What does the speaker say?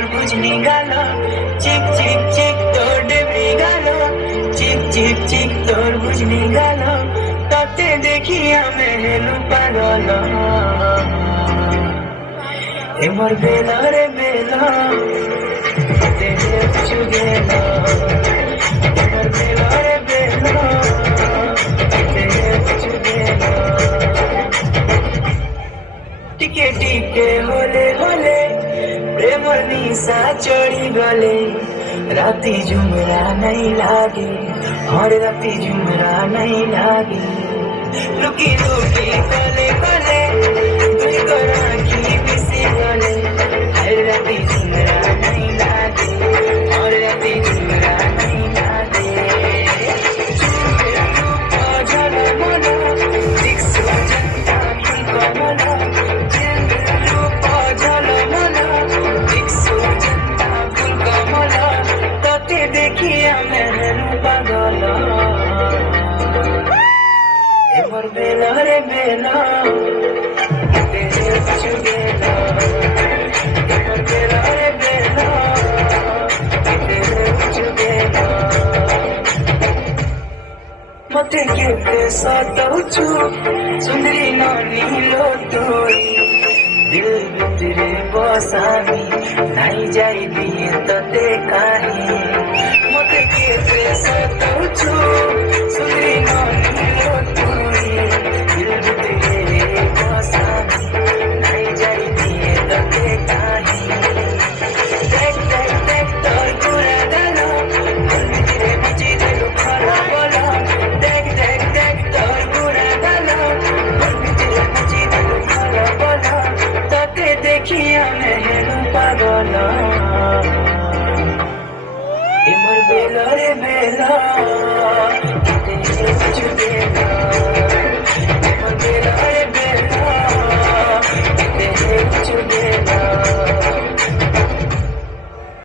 তোর বুঝনি গেল, চিক চিক চিক তোর ডেবরি গেল, চিক চিক চিক তোর বুঝনি গেল, তাতে দেখি আমি হেলু পাগল। এবার বেলা রে বেলা দেহে কিছু গেল, এবার বেলা রে বেলা দেহে কিছু গেল। টিকে টিকে হলে হলে প্রেম নিশা চढ़ी गले, राती झुमरा नहीं लागे और राती झुमरा नहीं लागे, लुकी लुकी कले कले तुई करा की बिसी गले, हर राती झुमरा नहीं लागे और राती झुमरा नहीं लागे। झल मना दिखसो जनता की कमला, झल मना दिखसो जनता की कमला, तोते देखिया मेहरू पागल। এবার বেলা রে বেলা দেহে কিছু গেল, এবার বেলা রে বেলা দেহে কিছু গেল। মতে কেতে সাতাউছু সুন্দরী নানি লো তুই, দিল ভিতরে বসামি নাই যাই দিয়ে তোতে কাহি। মতে কেতে সাতাউছু সুন্দরী নানি লো তুই, দিল ভিতরে বসামি নাই যাই দিয়ে তোতে কাহি। দেখ দেখ দেখ তোর ঘুরে গেল, মন ভিতরে মিচি দিল খালা বলা, দেখ দেখ দেখ তোর ঘুরে গেল, মন ভিতরে মিচি দিল খালা বলা, তোকে দেখিয়া মেহেরু পাগল। এবার বেলা রে বেলা দেহে কিছু গেল।